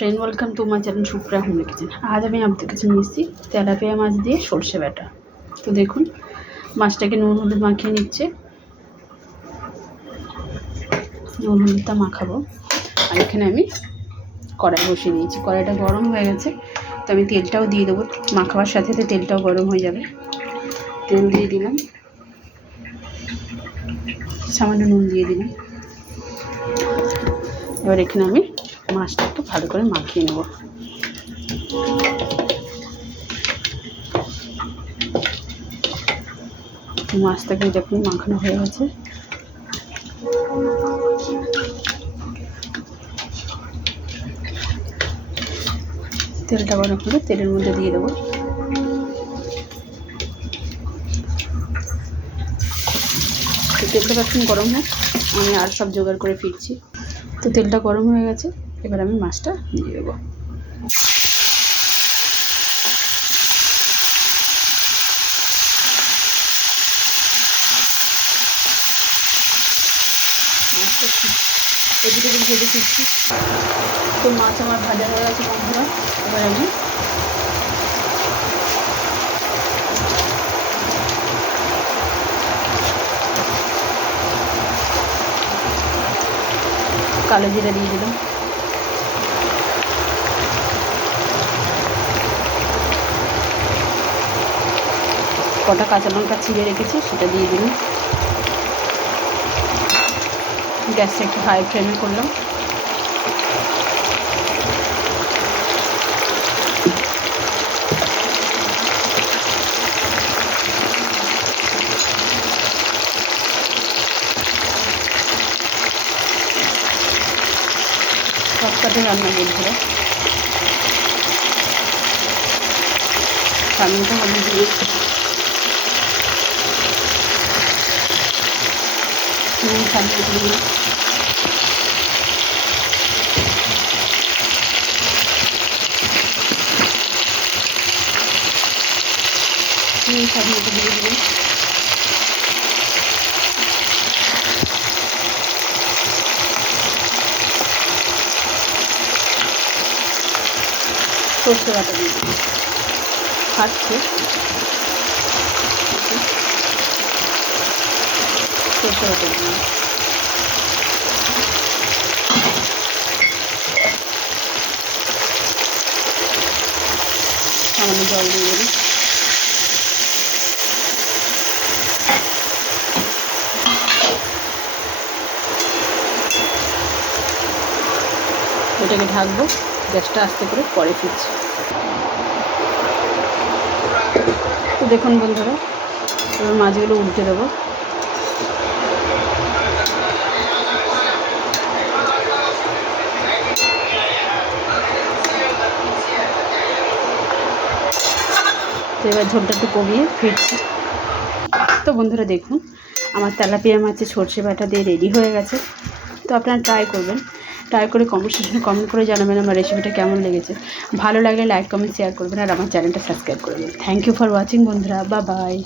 Friend welcome to my channel Supriya home kitchen. आज আমি আপনাদের কাছে নিয়ে এসেছি তেলাপিয়া মাছ দিয়ে সরষে বাটা। তো দেখুন মাছটাকে নুন হলুদ মাখিয়ে নিচ্ছে, নুন হলুদটা মাখাবো। আর এখানে আমি কড়াই বসিয়ে দিয়েছি, কড়াইটা গরম হয়ে গেছে। তো আমি তেলটাও দিয়ে দেবো, মাখাবার সাথে সাথে তেলটাও গরম হয়ে যাবে। তেল দিয়ে দিলাম, সামান্য নুন দিয়ে দিলাম। এবার এখানে আমি মাছটা একটু ভালো করে মাখিয়ে নেব। মাছটাকে যখন মাখানো হয়ে গেছে তেলটা গরম করে তেলের মধ্যে দিয়ে দেবো। তেলটা এখন গরম হোক, আমি আর সব জোগাড় করে ফিরছি। তো তেলটা গরম হয়ে গেছে, এবার আমি মাছটা দিয়ে দেবো। মাছটা এদিকে ভেজে ফিরছি। তো মাছ আমার ভাজা হয়ে গেছে বন্ধুরা। এবার আমি কালো জিরা দিয়ে দিলাম, কটা কাঁচা লঙ্কা ছিঁড়ে রেখেছি সেটা দিয়ে দিলাম। গ্যাসটা একটু হাই ফ্লেমে করলাম। শর্টকাটে রান্না বন্ধুরা। সামনেটা হলুদ দিয়ে নুন ছাড়িয়ে দিলাম, নুন ছাড়িয়ে দিয়ে দিলাম। সরষে বাটা দিয়ে দিলাম, খাচ্ছে সরষে বাটা দিলাম। সামান্য জল দিয়ে দেবো। এটাকে ঢাকবো, গ্যাসটা আস্তে করে পরে ফিরছি। তো দেখুন বন্ধুরা, এবার মাছগুলো উল্টে দেবো। তো এবার ঝোলটা একটু কমিয়ে ফিরছি। তো বন্ধুরা দেখুন আমার তেলাপিয়া মাছের সরষে বাটা দিয়ে রেডি হয়ে গেছে। তো আপনারা ট্রাই করবেন, ট্রাই করে কমেন্ট সেকশনে কমেন্ট করে জানাবেন আমার রেসিপিটা কেমন লেগেছে। ভালো লাগলে লাইক কমেন্ট শেয়ার করবেন আর আমার চ্যানেলটা সাবস্ক্রাইব করবেন। থ্যাংক ইউ ফর ওয়াচিং বন্ধুরা, বাই বাই।